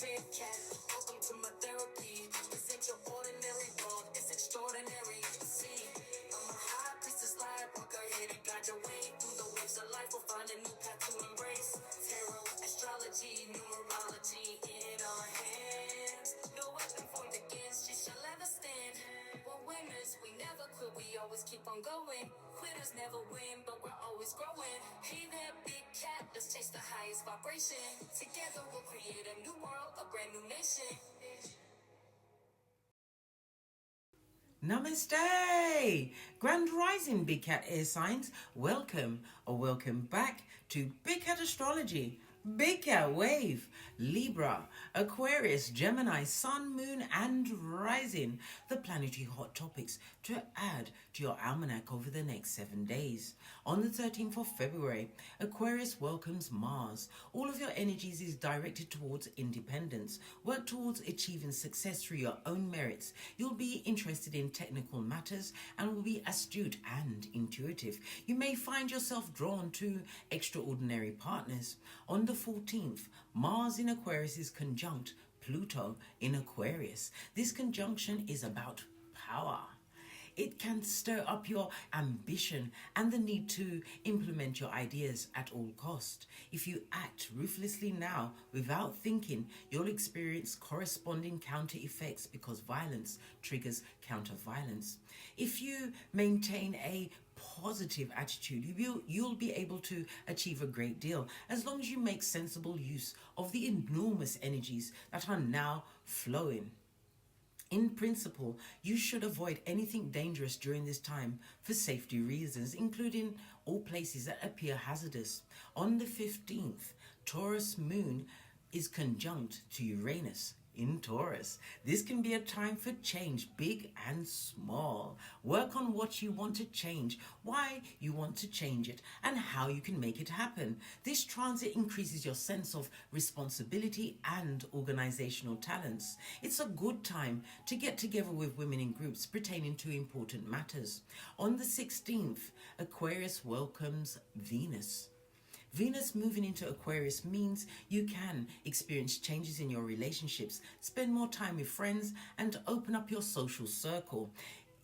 big cat. Welcome to my therapy. This ain't your ordinary world, it's extraordinary. See, I'm a high priestess lightworker, here to guide your way through the waves of life. We'll find a new path to embrace. Tarot, astrology, numerology in our hands. No weapon formed against you shall ever stand. We're winners, we never quit, we always keep on going. Quitters never win, but we're always growing. Hey there, big cat, let's chase the highest vibration. Together we'll create a new world, a brand new nation. Namaste! Grand Rising Big Cat Air Signs, welcome or welcome back to Big Cat Astrology. Big Cat Wave, Libra, Aquarius, Gemini, Sun, Moon and Rising, the planetary hot topics to add to your almanac over the next 7 days. On the 13th of February, Aquarius welcomes Mars. All of your energies is directed towards independence. Work towards achieving success through your own merits. You'll be interested in technical matters and will be astute and intuitive. You may find yourself drawn to extraordinary partners. On the 14th, Mars in Aquarius is conjunct Pluto in Aquarius. This conjunction is about power. It can stir up your ambition and the need to implement your ideas at all cost. If you act ruthlessly now without thinking, you'll experience corresponding counter effects because violence triggers counter violence. If you maintain a positive attitude, you'll be able to achieve a great deal as long as you make sensible use of the enormous energies that are now flowing. In principle, you should avoid anything dangerous during this time for safety reasons, including all places that appear hazardous. On the 15th, Taurus moon is conjunct to Uranus in Taurus. This can be a time for change, big and small. Work on what you want to change, why you want to change it, and how you can make it happen. This transit increases your sense of responsibility and organizational talents. It's a good time to get together with women in groups pertaining to important matters. On the 16th, Aquarius welcomes Venus. Venus moving into Aquarius means you can experience changes in your relationships, spend more time with friends, and open up your social circle.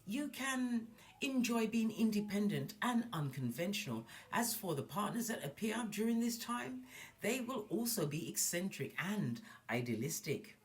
You can enjoy being independent and unconventional. As for the partners that appear during this time, they will also be eccentric and idealistic.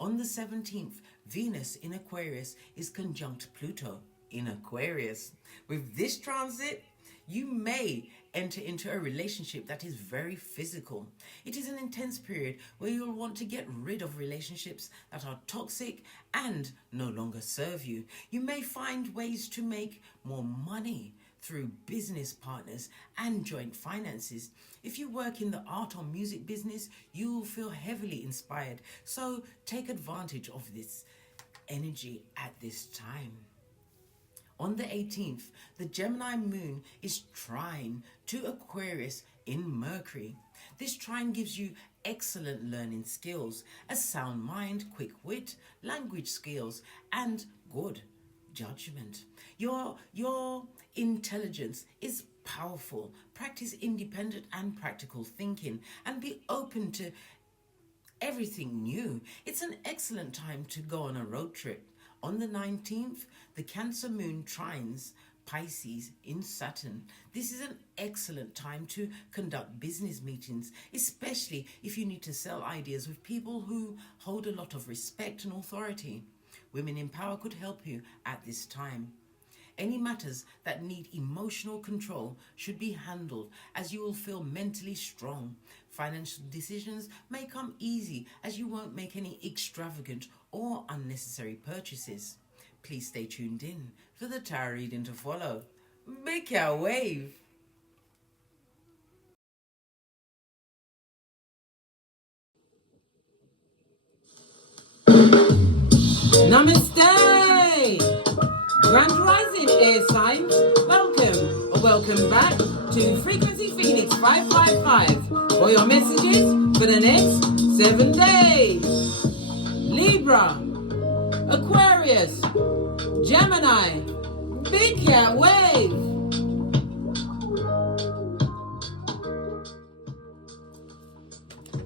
On the 17th, Venus in Aquarius is conjunct Pluto in Aquarius. With this transit, you may enter into a relationship that is very physical. It is an intense period where you'll want to get rid of relationships that are toxic and no longer serve you. You may find ways to make more money through business partners and joint finances. If you work in the art or music business, you'll feel heavily inspired. So take advantage of this energy at this time. On the 18th, the Gemini moon is trine to Aquarius in Mercury. This trine gives you excellent learning skills, a sound mind, quick wit, language skills, and good judgment. Your intelligence is powerful. Practice independent and practical thinking and be open to everything new. It's an excellent time to go on a road trip. On the 19th, the Cancer moon trines Pisces in Saturn. This is an excellent time to conduct business meetings, especially if you need to sell ideas with people who hold a lot of respect and authority. Women in power could help you at this time. Any matters that need emotional control should be handled as you will feel mentally strong. Financial decisions may come easy as you won't make any extravagant or unnecessary purchases. Please stay tuned in for the tarot reading to follow. Big Cat Wave. Namaste! Grand Rising Air Signs, welcome or welcome back to Frequency Phoenix 555 for your messages for the next 7 days. Libra, Aquarius, Gemini, Big Cat Wave.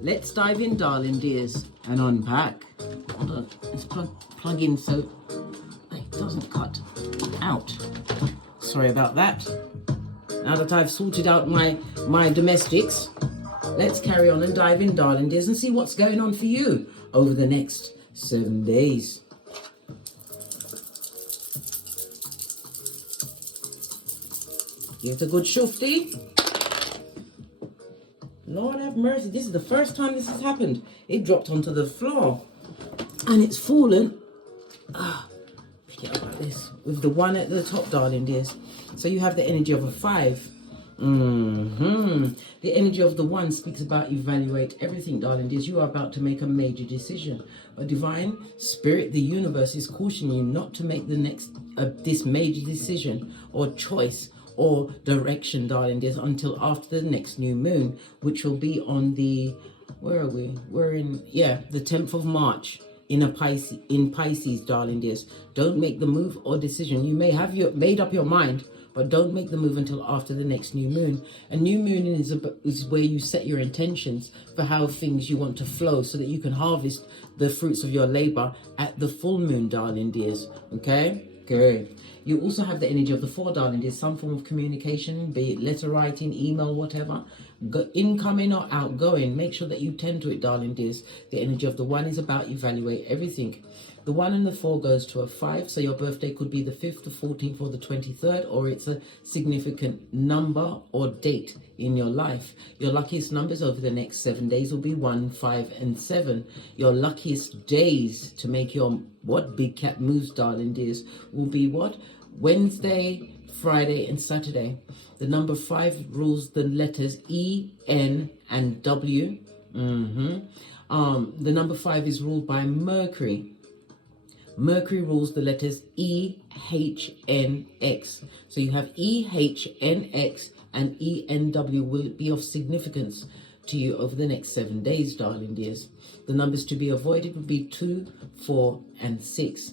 Let's dive in, darling dears, and unpack. Hold on, let's plug in so it doesn't cut out. Sorry about that. Now that I've sorted out my domestics, let's carry on and dive in, darling dears, and see what's going on for you over the next 7 days. Give it a good shufty. Lord have mercy, this is the first time this has happened. It dropped onto the floor and it's fallen. Pick it up like this with the 1 at the top, darling dears. So you have the energy of a 5. The energy of the 1 speaks about evaluate everything, darling dears. You are about to make a major decision. A divine spirit, the universe, is cautioning you not to make the next this major decision or choice or direction, darling dears, until after the next new moon, which will be on the, where are we? We're in, the 10th of March in Pisces, darling dears. Don't make the move or decision. You may have made up your mind, but don't make the move until after the next new moon. A new moon is where you set your intentions for how things you want to flow so that you can harvest the fruits of your labor at the full moon, darling dears. Okay? Good. You also have the energy of the 4, darling dears. Some form of communication, be it letter writing, email, whatever. Incoming or outgoing. Make sure that you tend to it, darling dears. The energy of the 1 is about evaluate everything. The 1 and the 4 goes to a 5, so your birthday could be the 5th, the 14th, or the 23rd, or it's a significant number or date in your life. Your luckiest numbers over the next 7 days will be 1, 5, and 7. Your luckiest days to make your big cat moves, darling dears, will be what? Wednesday, Friday, and Saturday. The number 5 rules the letters E, N, and W. The number 5 is ruled by Mercury. Mercury rules the letters E, H, N, X. So you have E, H, N, X and E, N, W will be of significance to you over the next 7 days, darling dears. The numbers to be avoided would be 2, 4, and 6.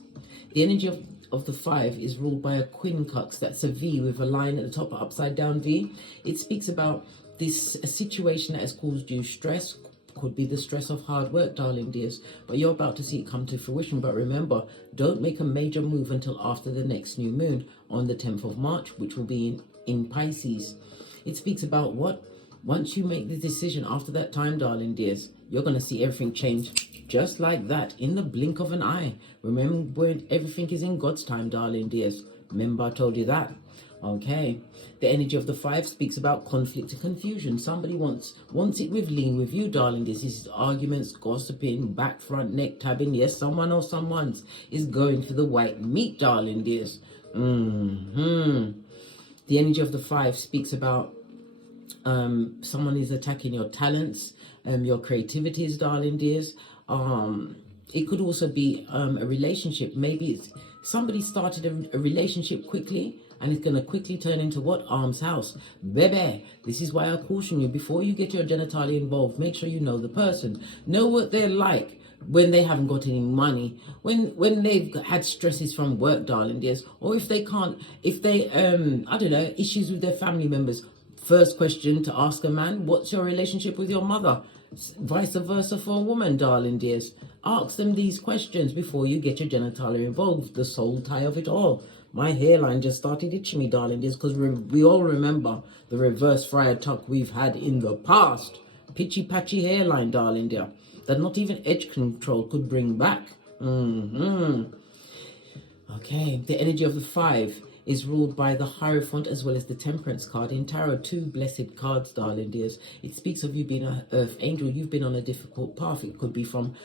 The energy of the 5 is ruled by a quincunx. That's a V with a line at the top, an upside down V. It speaks about a situation that has caused you stress. Could be the stress of hard work, darling dears, but you're about to see it come to fruition. But remember, don't make a major move until after the next new moon on the 10th of March, which will be in Pisces. It speaks about what? Once you make the decision after that time, darling dears, you're going to see everything change just like that in the blink of an eye. Remember, everything is in God's time, darling dears. Remember, I told you that. Okay, the energy of the 5 speaks about conflict and confusion. Somebody wants it with lean with you, darling. This is arguments, gossiping, back, front, neck, tabbing. Yes, someone or someone's is going for the white meat, darling dears. The energy of the 5 speaks about someone is attacking your talents, your creativities, darling dears. It could also be a relationship. Maybe it's somebody started a relationship quickly, and it's going to quickly turn into what? Arms house. Baby, this is why I caution you, before you get your genitalia involved, make sure you know the person. Know what they're like when they haven't got any money, when they've had stresses from work, darling dears, or if they, I don't know, issues with their family members. First question to ask a man, what's your relationship with your mother? Vice versa for a woman, darling dears. Ask them these questions before you get your genitalia involved, the soul tie of it all. My hairline just started itching me, darling dears, because we all remember the reverse friar tuck we've had in the past. Pitchy patchy hairline, darling dear, that not even edge control could bring back. Okay, the energy of the 5 is ruled by the Hierophant as well as the Temperance card. In Tarot, 2 blessed cards, darling dears. It speaks of you being an earth angel. You've been on a difficult path. It could be from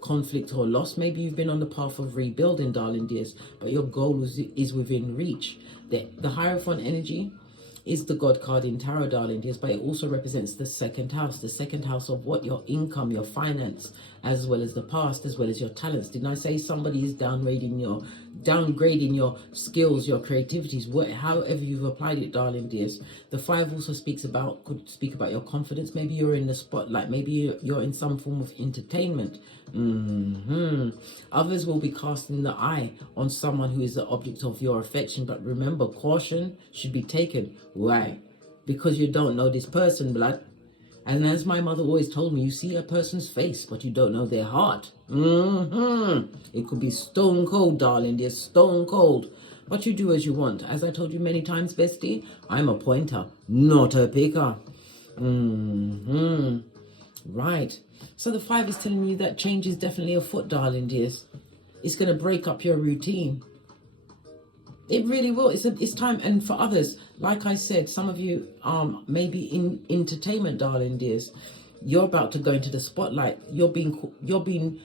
conflict or loss. Maybe you've been on the path of rebuilding, darling dears, but your goal is within reach. The Hierophant energy is the God card in Tarot, darling dears, but it also represents the second house of what? Your income, your finance, as well as the past, as well as your talents. Didn't I say somebody is downgrading your skills, your creativities, however you've applied it, darling dears. The 5 also could speak about your confidence. Maybe you're in the spotlight. Maybe you're in some form of entertainment. Others will be casting the eye on someone who is the object of your affection. But remember, caution should be taken. Why? Because you don't know this person, blood. And as my mother always told me, you see a person's face, but you don't know their heart. It could be stone cold, darling, dear, stone cold. But you do as you want. As I told you many times, bestie, I'm a pointer, not a picker. Right. So the 5 is telling you that change is definitely afoot, darling dears. It's going to break up your routine. It really will. It's time. And for others, like I said, some of you maybe in entertainment, darling dears. You're about to go into the spotlight. You're being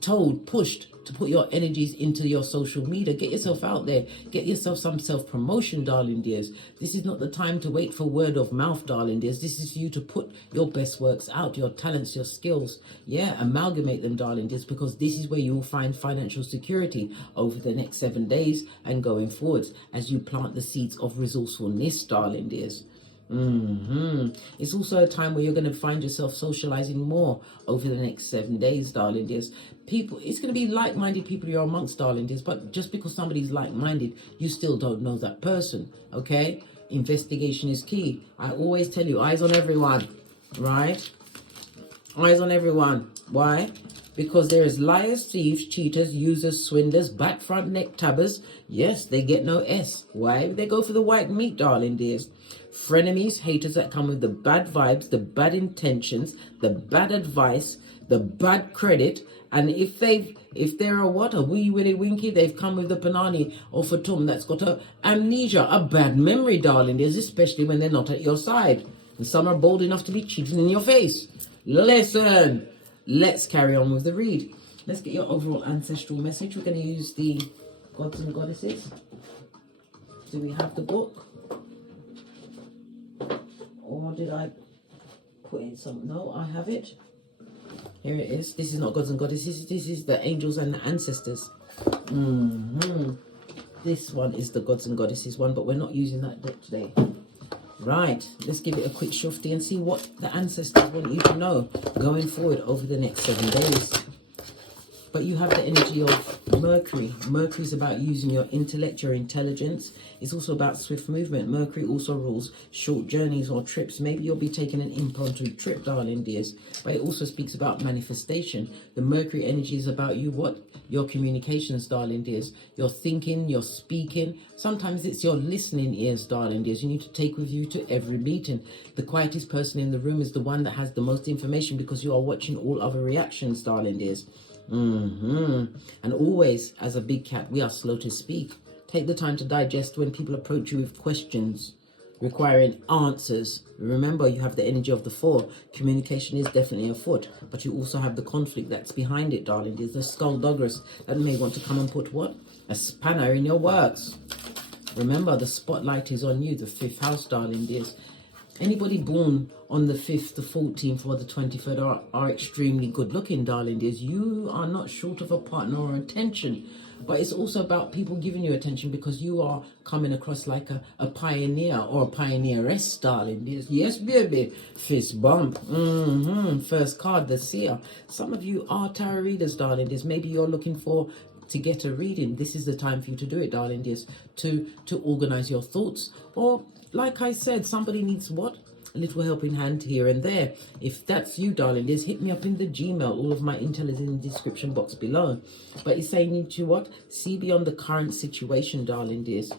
told, pushed to put your energies into your social media. Get yourself out there. Get yourself some self-promotion, darling dears. This is not the time to wait for word of mouth, darling dears. This is you to put your best works out, your talents, your skills. Yeah, amalgamate them, darling dears, because this is where you will find financial security over the next 7 days and going forwards as you plant the seeds of resourcefulness, darling dears. It's also a time where you're going to find yourself socializing more over the next 7 days, darling dears. People, it's going to be like-minded people you're amongst, darling dears, but just because somebody's like-minded, you still don't know that person, okay? Investigation is key. I always tell you, eyes on everyone, right? Eyes on everyone. Why? Because there is liars, thieves, cheaters, users, swindlers, back, front, neck, tabbers. Yes, they get no S. Why? They go for the white meat, darling dears. Frenemies, haters that come with the bad vibes, the bad intentions, the bad advice, the bad credit. And if they're a what? A wee willy winky, they've come with the panani or fatum that's got a amnesia, a bad memory, darling dears, especially when they're not at your side. And some are bold enough to be cheating in your face. Listen. Let's carry on with the read. Let's get your overall ancestral message. We're going to use the gods and goddesses. Do we have the book? Or did I put in some? No, I have it. Here it is. This is not gods and goddesses. This is the angels and the ancestors. This one is the gods and goddesses one, but we're not using that book today. Right, let's give it a quick shufti and see what the ancestors want you to know going forward over the next 7 days. But you have the energy of Mercury. Mercury is about using your intellect, your intelligence. It's also about swift movement. Mercury also rules short journeys or trips. Maybe you'll be taking an impromptu trip, darling dears. But it also speaks about manifestation. The Mercury energy is about you, what? Your communications, darling dears. Your thinking, your speaking. Sometimes it's your listening ears, darling dears. You need to take with you to every meeting. The quietest person in the room is the one that has the most information because you are watching all other reactions, darling dears. And always, as a big cat, we are slow to speak. Take the time to digest when people approach you with questions requiring answers. Remember, you have the energy of the 4. Communication is definitely afoot, but you also have the conflict that's behind it, darling. There's the skullduggeress that may want to come and put what? A spanner in your works. Remember, the spotlight is on you, the 5th house, darling dears. Anybody born on the 5th, the 14th, or the 23rd are extremely good looking, darling dears. You are not short of a partner or attention. But it's also about people giving you attention because you are coming across like a pioneer or a pioneeress, darling dears. Yes, baby. Fist bump. First card, the seer. Some of you are tarot readers, darling dears. Maybe you're looking to get a reading. This is the time for you to do it, darling dears. To organize your thoughts. Or, like I said, somebody needs what? A little helping hand here and there. If that's you, darling dears, hit me up in the Gmail. All of my intel is in the description box below. But it's saying you to what? See beyond the current situation, darling dears.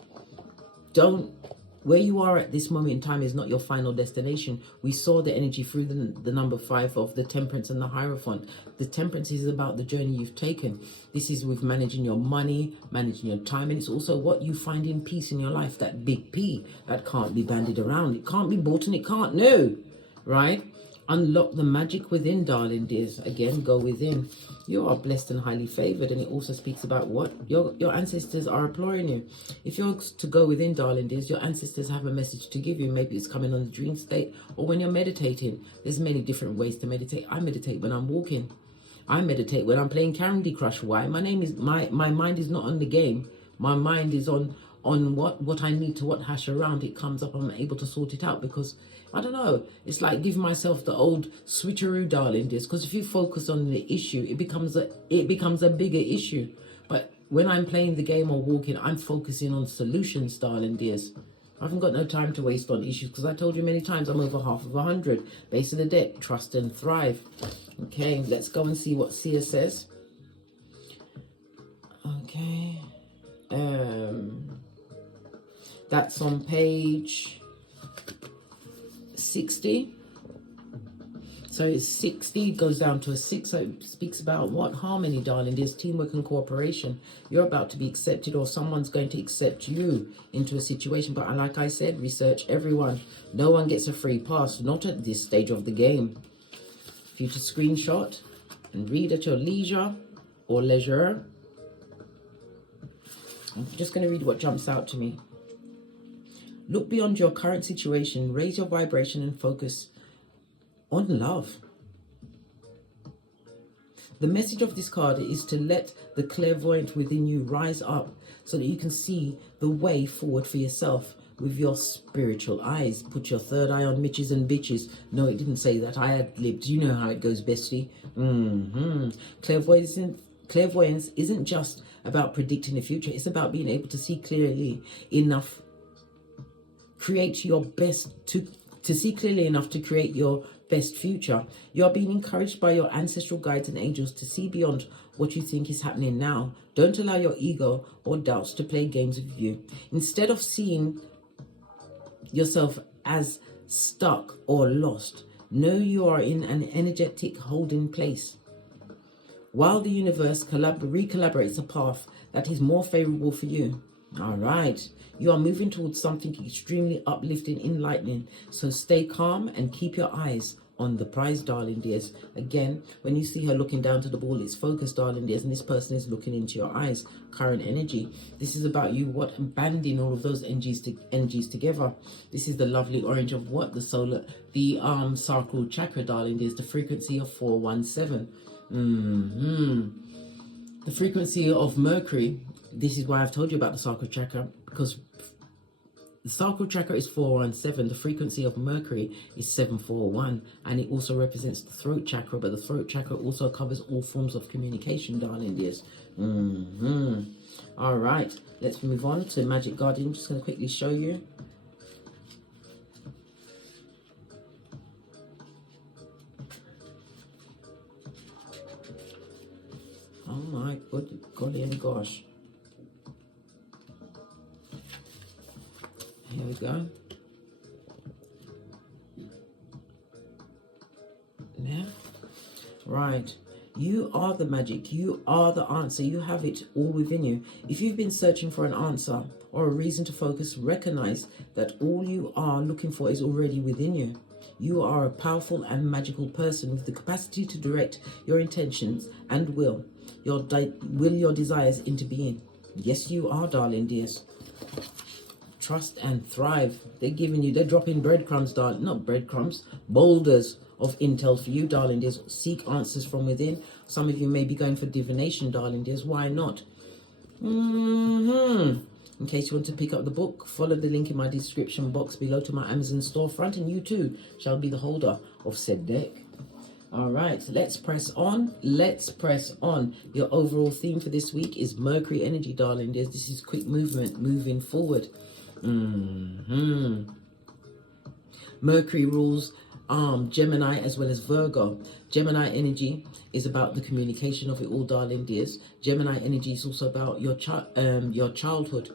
Where you are at this moment in time is not your final destination. We saw the energy through the number 5 of the Temperance and the Hierophant. The Temperance is about the journey you've taken. This is with managing your money, managing your time, and it's also what you find in peace in your life, that big P that can't be bandied around. It can't be bought and it can't, no, right? Unlock the magic within, darling dears. Again, go within. You are blessed and highly favored, and it also speaks about what? Your ancestors are imploring you. If you're to go within, darling dears, your ancestors have a message to give you. Maybe it's coming on the dream state or when you're meditating. There's many different ways to meditate. I meditate when I'm walking. I meditate when I'm playing Candy Crush. Why? My mind is not on the game. My mind is on what I need to hash around. It comes up, I'm able to sort it out because I don't know. It's like giving myself the old switcheroo, darling dears. Because if you focus on the issue, it becomes a bigger issue. But when I'm playing the game or walking, I'm focusing on solutions, darling dears. I haven't got no time to waste on issues because I told you many times I'm over half of 100. Base of the deck, trust and thrive. Okay, let's go and see what Seer says. Okay. That's on page 60. So it's 60, goes down to a 6. So it speaks about what? Harmony, darling. There's teamwork and cooperation. You're about to be accepted, or someone's going to accept you into a situation. But like I said, research everyone. No one gets a free pass, not at this stage of the game. For you to screenshot and read at your leisure or leisure. I'm just going to read what jumps out to me. Look beyond your current situation. Raise your vibration and focus on love. The message of this card is to let the clairvoyant within you rise up so that you can see the way forward for yourself with your spiritual eyes. Put your third eye on Mitches and bitches. No, it didn't say that. I ad-libbed. You know how it goes, bestie. Clairvoyance isn't just about predicting the future. It's about being able to see clearly enough. Create your best to see clearly enough to create your best future. You are being encouraged by your ancestral guides and angels to see beyond what you think is happening now. Don't allow your ego or doubts to play games with you. Instead of seeing yourself as stuck or lost, know you are in an energetic holding place. While the universe recollaborates a path that is more favorable for you. All right. You are moving towards something extremely uplifting, enlightening. So stay calm and keep your eyes on the prize, darling dears. Again, when you see her looking down to the ball, it's focused, darling dears, and this person is looking into your eyes. Current energy. This is about you, what, banding all of those energies together. This is the lovely orange of what? The sacral chakra, darling dears, the frequency of 417. The frequency of Mercury. This is why I've told you about the sacral chakra, because the sacral chakra is 417. The frequency of Mercury is 741, and it also represents the throat chakra. But the throat chakra also covers all forms of communication, darling dears. All right, let's move on to Magic Guardian. I'm just going to quickly show you. Oh my good golly and gosh. Here we go. Yeah. Right. You are the magic. You are the answer. You have it all within you. If you've been searching for an answer or a reason to focus, recognize that all you are looking for is already within you. You are a powerful and magical person with the capacity to direct your intentions and will your desires into being. Yes, you are, darling dears. Trust and thrive. They're dropping breadcrumbs, darling. Not breadcrumbs, boulders of intel for you, darling dears. Seek answers from within. Some of you may be going for divination, darling dears. Why not? In case you want to pick up the book, follow the link in my description box below to my Amazon storefront, and you too shall be the holder of said deck. All right, let's press on. Let's press on. Your overall theme for this week is Mercury energy, darling dears. This is quick movement, moving forward. Mercury rules Gemini as well as Virgo. Gemini energy is about the communication of it all, darling dears. Gemini energy is also about your childhood.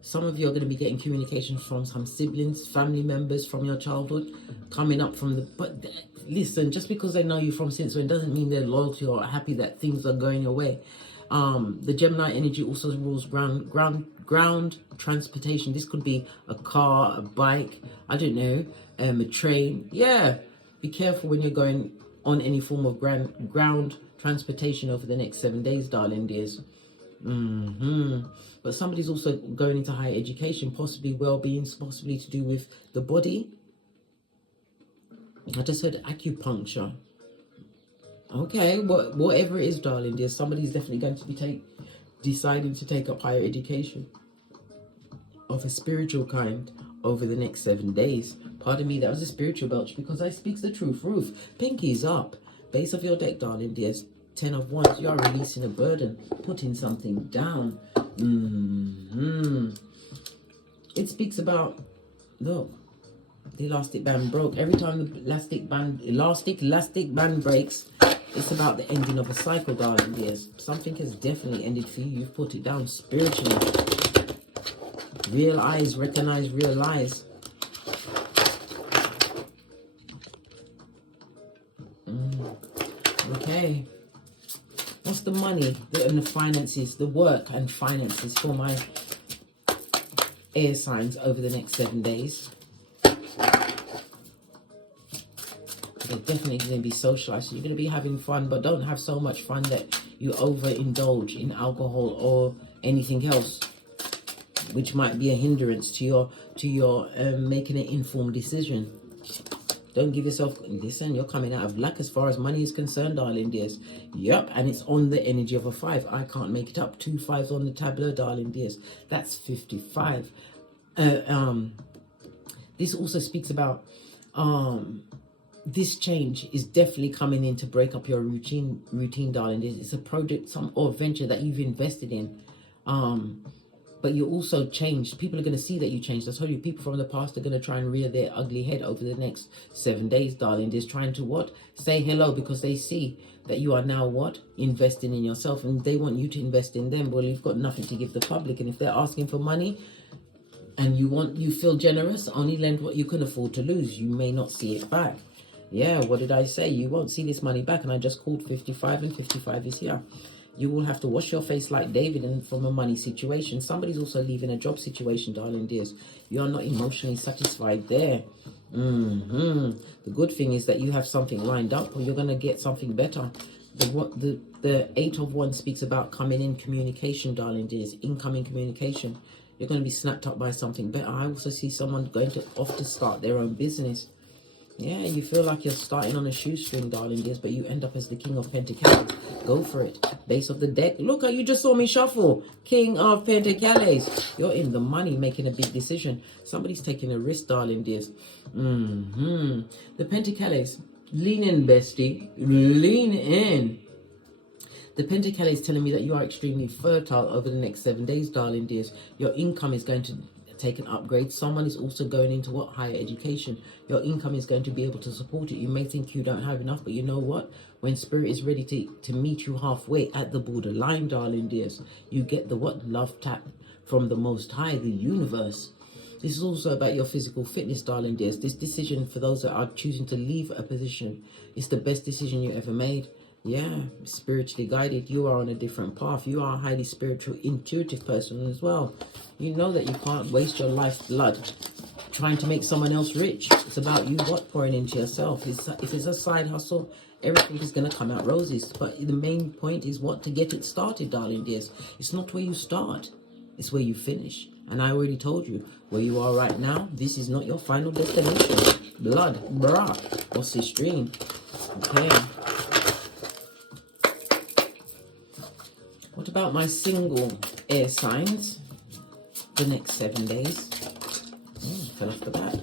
Some of you are going to be getting communication from some siblings, family members from your childhood, coming up from the... But listen, just because they know you from since when doesn't mean they're loyal to you or happy that things are going your way. The Gemini energy also rules ground transportation. This could be a car, a bike, I don't know, a train. Yeah, be careful when you're going on any form of ground transportation over the next 7 days, darling dears. But somebody's also going into higher education, possibly well-being, possibly to do with the body. I just heard acupuncture. Okay, whatever it is, darling dear, somebody's definitely going to be deciding to take up higher education of a spiritual kind over the next 7 days. Pardon me, that was a spiritual belch because I speaks the truth. Roof, pinkies up. Base of your deck, darling dears. 10 of Wands, you are releasing a burden, putting something down. It speaks about, look, the elastic band broke. Every time the elastic band breaks, it's about the ending of a cycle, darling dears. Something has definitely ended for you. You've put it down spiritually. Real eyes recognize real lies. Okay. What's the money and the finances, the work and finances for my air signs over the next 7 days? They're definitely going to be socialized. So you're going to be having fun, but don't have so much fun that you overindulge in alcohol or anything else, which might be a hindrance to your making an informed decision. Don't give yourself, listen, you're coming out of luck as far as money is concerned, darling dears. Yep, and it's on the energy of a 5. I can't make it up. 2 5s on the tableau, darling dears. That's 55. This also speaks about this change is definitely coming in to break up your routine, darling dears. It's a project, or venture that you've invested in. But you also changed. People are going to see that you changed. I told you, people from the past are going to try and rear their ugly head over the next 7 days, darling. They're trying to what? Say hello, because they see that you are now what? Investing in yourself, and they want you to invest in them. Well, you've got nothing to give the public, and if they're asking for money and you feel generous, only lend what you can afford to lose. You may not see it back. Yeah, what did I say? You won't see this money back, and I just called 55, and 55 is here. You will have to wash your face like David and from a money situation. Somebody's also leaving a job situation, darling dears. You are not emotionally satisfied there. The good thing is that you have something lined up, or you're going to get something better. The 8 of Wands speaks about coming in communication, darling dears. Incoming communication. You're going to be snapped up by something better. I also see someone going to off to start their own business. Yeah, you feel like you're starting on a shoestring, darling dears, but you end up as the King of Pentacles. Go for it. Base of the deck. Look, you just saw me shuffle. King of Pentacles. You're in the money, making a big decision. Somebody's taking a risk, darling dears. The Pentacles. Lean in, bestie. Lean in. The Pentacle is telling me that you are extremely fertile over the next 7 days, darling dears. Your income is going to take an upgrade. Someone is also going into what? Higher education. Your income is going to be able to support it. You may think you don't have enough, but you know what? When spirit is ready to meet you halfway at the borderline, darling dears, you get the what? Love tap from the Most High, the universe. This is also about your physical fitness, darling dears. This decision, for those that are choosing to leave a position, is the best decision you ever made. Yeah, spiritually guided. You are on a different path. You are a highly spiritual, intuitive person as well. You know that you can't waste your life blood trying to make someone else rich. It's about you what? Pouring into yourself. If it's a side hustle, everything is going to come out roses. But the main point is what? To get it started, darling dears. It's not where you start. It's where you finish. And I already told you, where you are right now, this is not your final destination. Blood, brah. What's this dream? Okay. What about my single air signs? The next 7 days. Fell off the back.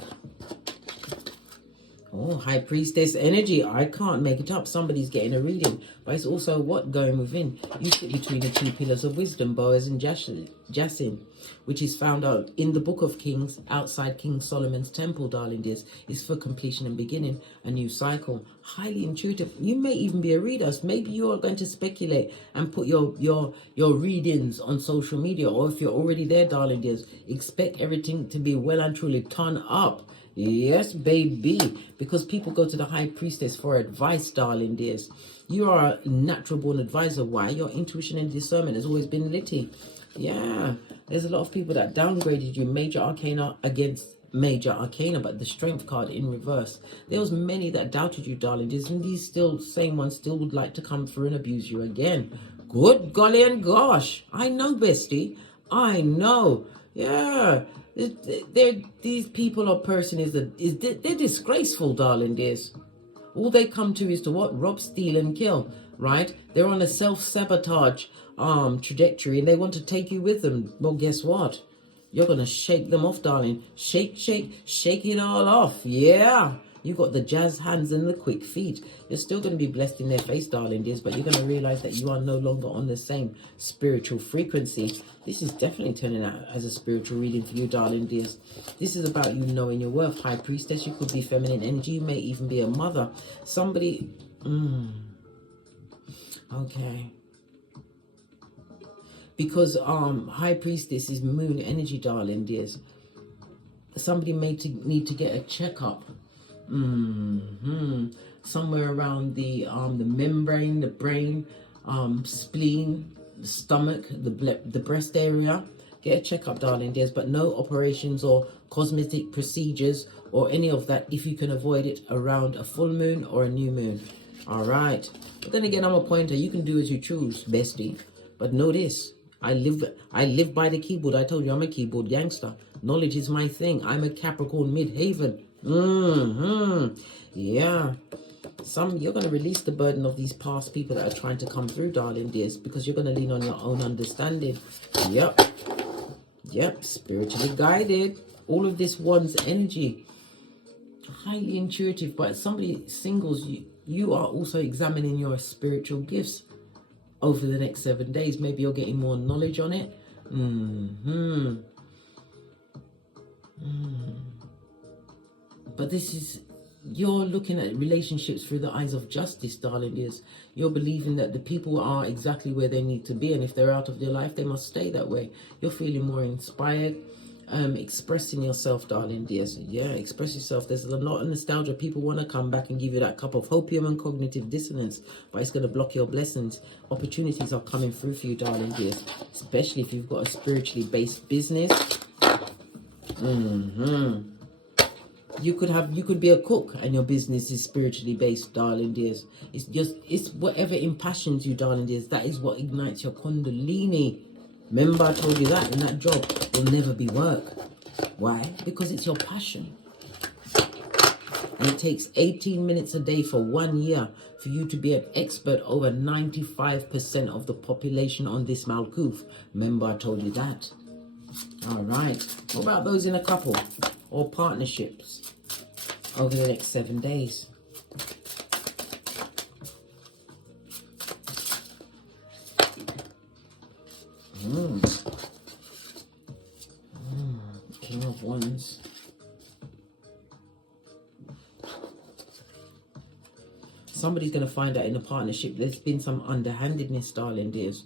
Oh, High Priestess energy. I can't make it up. Somebody's getting a reading. But it's also what? Going within. You sit between the 2 pillars of wisdom, Boaz and Jacin, which is found out in the Book of Kings, outside King Solomon's temple, darling dears. It's for completion and beginning. A new cycle. Highly intuitive. You may even be a reader. Maybe you are going to speculate and put your readings on social media. Or if you're already there, darling dears, expect everything to be well and truly turned up. Yes, baby. Because people go to the High Priestess for advice, darling dears. You are a natural born advisor. Why? Your intuition and discernment has always been litty. Yeah. There's a lot of people that downgraded you. Major arcana against major arcana, but the strength card in reverse. There was many that doubted you, darling dears. And these same ones still would like to come through and abuse you again. Good golly and gosh. I know, bestie. I know. Yeah. These people or person they're disgraceful, darling dears. All they come to is to what? Rob, steal, and kill, right? They're on a self-sabotage trajectory, and they want to take you with them. Well, guess what? You're gonna shake them off, darling. Shake it all off. Yeah. You got the jazz hands and the quick feet. You're still going to be blessed in their face, darling dears, but you're going to realize that you are no longer on the same spiritual frequency. This is definitely turning out as a spiritual reading for you, darling dears. This is about you knowing your worth. High Priestess, you could be feminine energy. You may even be a mother. Somebody... Okay. Because High Priestess is moon energy, darling dears. Somebody may need to get a checkup. Somewhere around the membrane, the brain, spleen, the stomach, the breast area. Get a checkup, darling dears, but no operations or cosmetic procedures or any of that if you can avoid it around a full moon or a new moon. All right. But then again, I'm a pointer. You can do as you choose, bestie. But know this. I live by the keyboard. I told you I'm a keyboard gangster. Knowledge is my thing. I'm a Capricorn midhaven. Yeah. You're going to release the burden of these past people that are trying to come through, darling dears, because you're going to lean on your own understanding. Yep. Spiritually guided. All of this one's energy. Highly intuitive, but somebody singles you are also examining your spiritual gifts over the next 7 days. Maybe you're getting more knowledge on it. But this is, you're looking at relationships through the eyes of justice, darling dears. You're believing that the people are exactly where they need to be, and if they're out of their life, they must stay that way. You're feeling more inspired. Expressing yourself, darling dears. Yeah, express yourself. There's a lot of nostalgia. People want to come back and give you that cup of opium and cognitive dissonance, but it's going to block your blessings. Opportunities are coming through for you, darling dears, especially if you've got a spiritually based business. You could be a cook and your business is spiritually based, darling dears. It's whatever impassions you, darling dears. That is what ignites your kundalini. Remember I told you that in that job will never be work. Why? Because it's your passion. And it takes 18 minutes a day for 1 year for you to be an expert over 95% of the population on this Malkuth. Remember I told you that. All right. What about those in a couple or partnerships over the next 7 days? King of Wands. Somebody's going to find out in a partnership there's been some underhandedness, darling dears.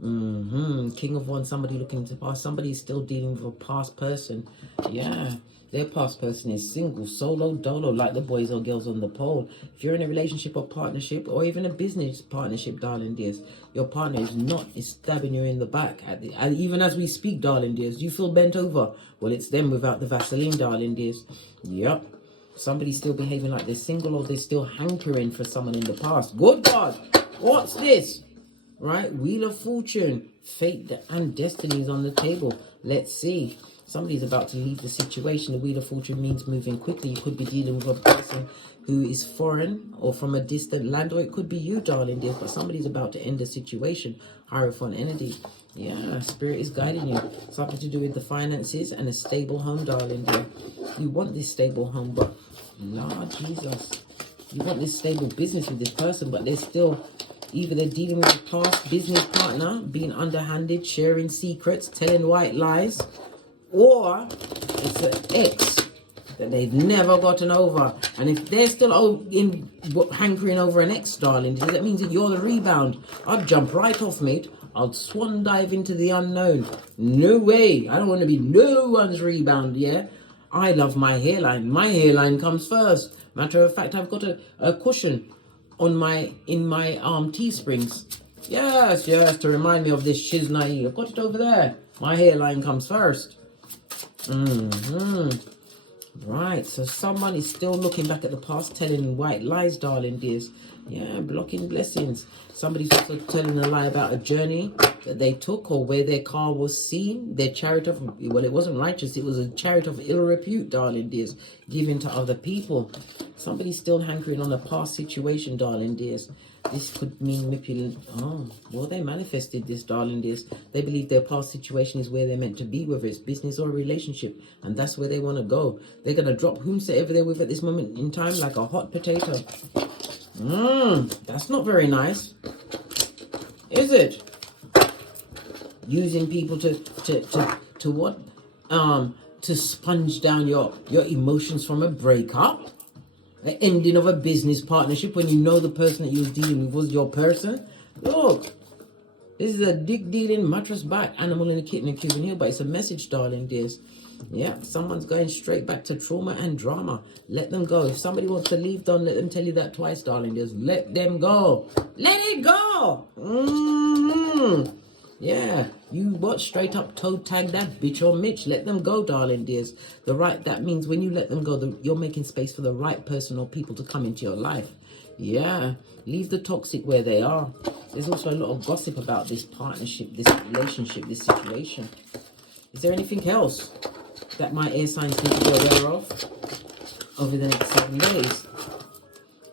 King of Wands, somebody looking to past. Somebody's still dealing with a past person. Yeah. Their past person is single, solo, dolo, like the boys or girls on the pole. If you're in a relationship or partnership or even a business partnership, darling dears, your partner is stabbing you in the back. Even as we speak, darling dears, you feel bent over. Well, it's them without the Vaseline, darling dears. Yep. Somebody's still behaving like they're single or they're still hankering for someone in the past. Good God. What's this? Right? Wheel of Fortune. Fate and destiny is on the table. Let's see. Somebody's about to leave the situation. The Wheel of Fortune means moving quickly. You could be dealing with a person who is foreign or from a distant land, or it could be you, darling dear, but somebody's about to end the situation. Hierophant energy. Yeah, spirit is guiding you. Something to do with the finances and a stable home, darling dear. You want this stable home, but Lord Jesus, you want this stable business with this person, but they're still, either they're dealing with a past business partner, being underhanded, sharing secrets, telling white lies, or it's an ex that they've never gotten over. And if they're still hankering over an ex, darling, that means that you're the rebound. I'd jump right off, mate. I'll swan dive into the unknown. No way. I don't want to be no one's rebound, yeah? I love my hairline. My hairline comes first. Matter of fact, I've got a cushion on in my Teesprings. Yes, to remind me of this shiznai. I've got it over there. My hairline comes first. Right, so someone is still looking back at the past, telling white lies, darling dears. Yeah, blocking blessings. Somebody's also telling a lie about a journey that they took or where their car was seen. Their chariot of, well, it wasn't righteous. It was a chariot of ill repute, darling dears, given to other people. Somebody's still hankering on a past situation, darling dears. This could mean manipulation. Oh, well, they manifested this, darling dears. They believe their past situation is where they're meant to be, whether it's business or a relationship, and that's where they want to go. They're going to drop whomsoever they're with at this moment in time like a hot potato. That's not very nice, is it? Using people to what? To sponge down your emotions from a breakup, the ending of a business partnership when you know the person that you're dealing with was your person. Look, this is a dick dealing, mattress back, animal in a kitten and Cuban heel, but it's a message, darling dears. Yeah, someone's going straight back to trauma and drama. Let them go. If somebody wants to leave, don't let them tell you that twice, darling dears. Let them go. Let it go. Yeah, you what? Straight up toe tag that bitch or Mitch. Let them go, darling dears. That means when you let them go, you're making space for the right person or people to come into your life. Yeah, leave the toxic where they are. There's also a lot of gossip about this partnership, this relationship, this situation. Is there anything else that my air signs need to be aware of over the next 7 days?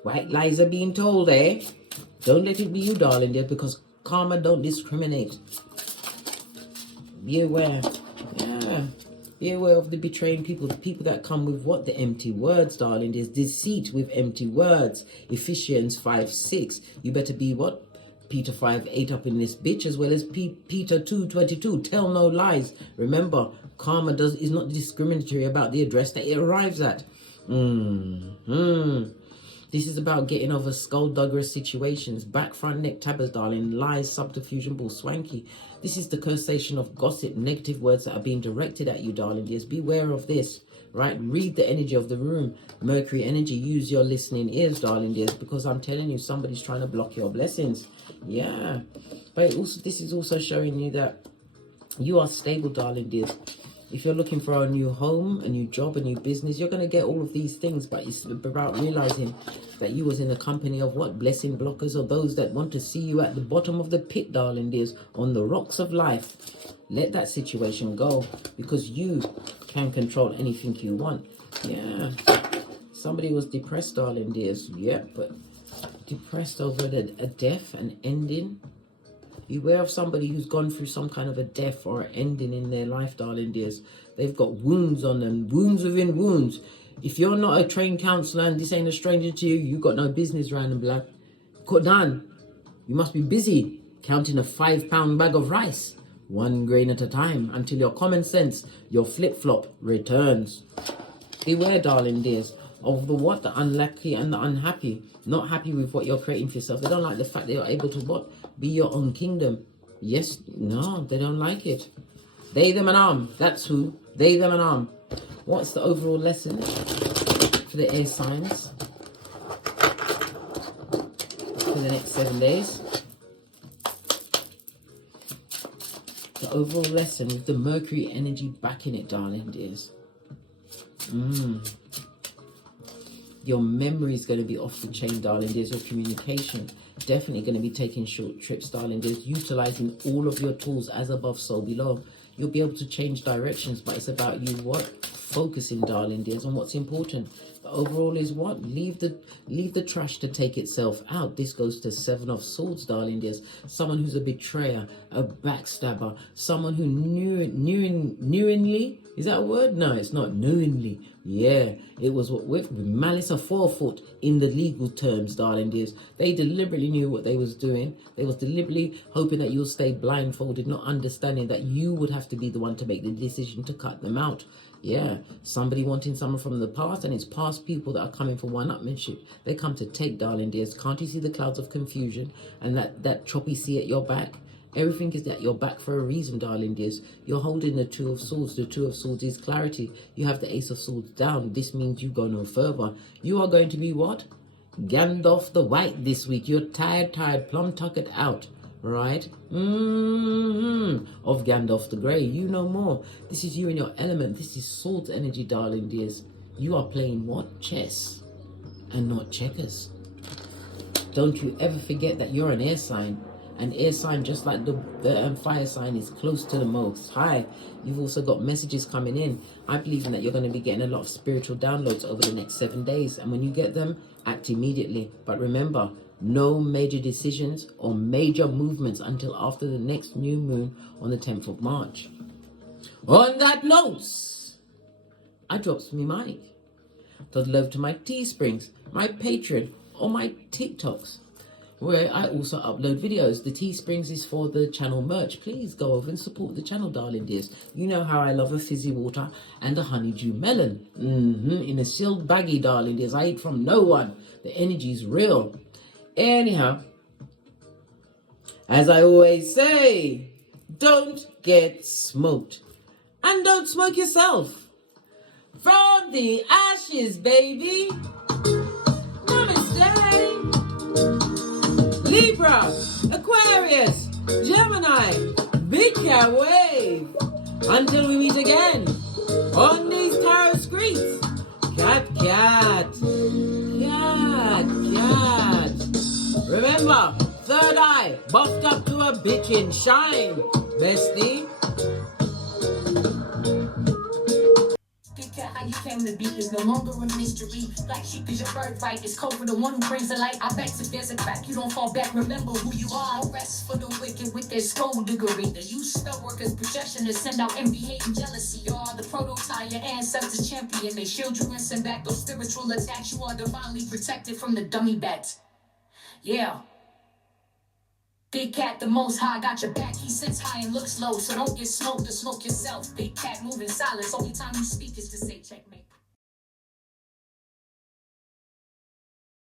White lies are being told, eh? Don't let it be you, darling dear, because karma don't discriminate. Be aware. Yeah. Be aware of the betraying people, the people that come with what? The empty words, darling. There's deceit with empty words. Ephesians 5:6. You better be what? Peter 5:8 up in this bitch, as well as Peter 2:22. Tell no lies. Remember, karma is not discriminatory about the address that it arrives at. This is about getting over skullduggerous situations, back, front, neck, tabbers, darling, lies, subterfuge, bull, swanky. This is the cursation of gossip, negative words that are being directed at you, darling dears. Beware of this, right? Read the energy of the room. Mercury energy, use your listening ears, darling dears, because I'm telling you, somebody's trying to block your blessings. Yeah. But this is also showing you that you are stable, darling dears. If you're looking for a new home, a new job, a new business, you're going to get all of these things, but it's about realizing that you was in the company of what? Blessing blockers, or those that want to see you at the bottom of the pit, darling dears, on the rocks of life. Let that situation go, because you can control anything you want. Yeah. Somebody was depressed, darling dears. Yeah, but depressed over a death, an ending. Beware of somebody who's gone through some kind of a death or an ending in their life, darling dears. They've got wounds on them, wounds within wounds. If you're not a trained counsellor and this ain't a stranger to you, you got no business around them, blood. Cut down. You must be busy counting a 5-pound bag of rice, 1 grain at a time, until your common sense, your flip-flop, returns. Beware, darling dears, of the what? The unlucky and the unhappy. Not happy with what you're creating for yourself. They don't like the fact that you're able to what? Be your own kingdom. Yes, no, they don't like it. They, them, and arm. That's who. They, them, and arm. What's the overall lesson for the air signs for the next 7 days? The overall lesson with the Mercury energy backing it, darling dears. Your memory is going to be off the chain, darling dears. Your communication definitely going to be taking short trips, darling dears. Utilizing all of your tools as above, so below. You'll be able to change directions, but it's about you what? Focusing, darling dears, on what's important. The overall is what? Leave the trash to take itself out. This goes to 7 of Swords, darling dears. Someone who's a betrayer, a backstabber, someone who knowingly, is that a word? No, it's not. Knowingly. Yeah, it was with malice aforethought in the legal terms, darling dears. They deliberately knew what they was doing. They was deliberately hoping that you'll stay blindfolded, not understanding that you would have to be the one to make the decision to cut them out. Yeah, somebody wanting someone from the past, and it's past people that are coming for one-upmanship. They come to take, darling dears. Can't you see the clouds of confusion and that choppy sea at your back? Everything is at your back for a reason, darling dears. You're holding the 2 of Swords. The 2 of Swords is clarity. You have the Ace of Swords down. This means you go no further. You are going to be what? Gandalf the White this week. You're tired, plum-tuckered out. Right? Of Gandalf the Grey. You know more. This is you in your element. This is Swords energy, darling dears. You are playing what? Chess and not checkers. Don't you ever forget that you're an air sign. An air sign, just like the fire sign, is close to the Most High. You've also got messages coming in. I believe in that you're going to be getting a lot of spiritual downloads over the next 7 days. And when you get them, act immediately. But remember, no major decisions or major movements until after the next new moon on the 10th of March. On that note, I drops me mic. toddle over to my Teesprings, my Patreon, or my TikToks, where I also upload videos. The Teesprings is for the channel merch. Please go over and support the channel, darling dears. You know how I love a fizzy water and a honeydew melon. In a sealed baggie, darling dears. I eat from no one. The energy's real. Anyhow, as I always say, don't get smoked. And don't smoke yourself. From the ashes, baby. Namaste. Libra, Aquarius, Gemini, Big Cat Wave. Until we meet again on these tarot screens. Cat, cat. Cat, cat. Remember, third eye, buffed up to a bitchin' shine, bestie. How you came to be is no longer a mystery. Black sheep is your birthright. It's code for the one who brings the light. I bet if there's a crack, you don't fall back. Remember who you are. No rest for the wicked with their skullduggery. The use spell workers' projection to send out envy, hate, and jealousy. You are the prototype, your ancestors champion. They shield you and send back those spiritual attacks. You are divinely protected from the dummy bats. Yeah. Big Cat, the most high, got your back. He sits high and looks low, so don't get smoked or smoke yourself. Big Cat moving silence. Only time you speak is to say checkmate.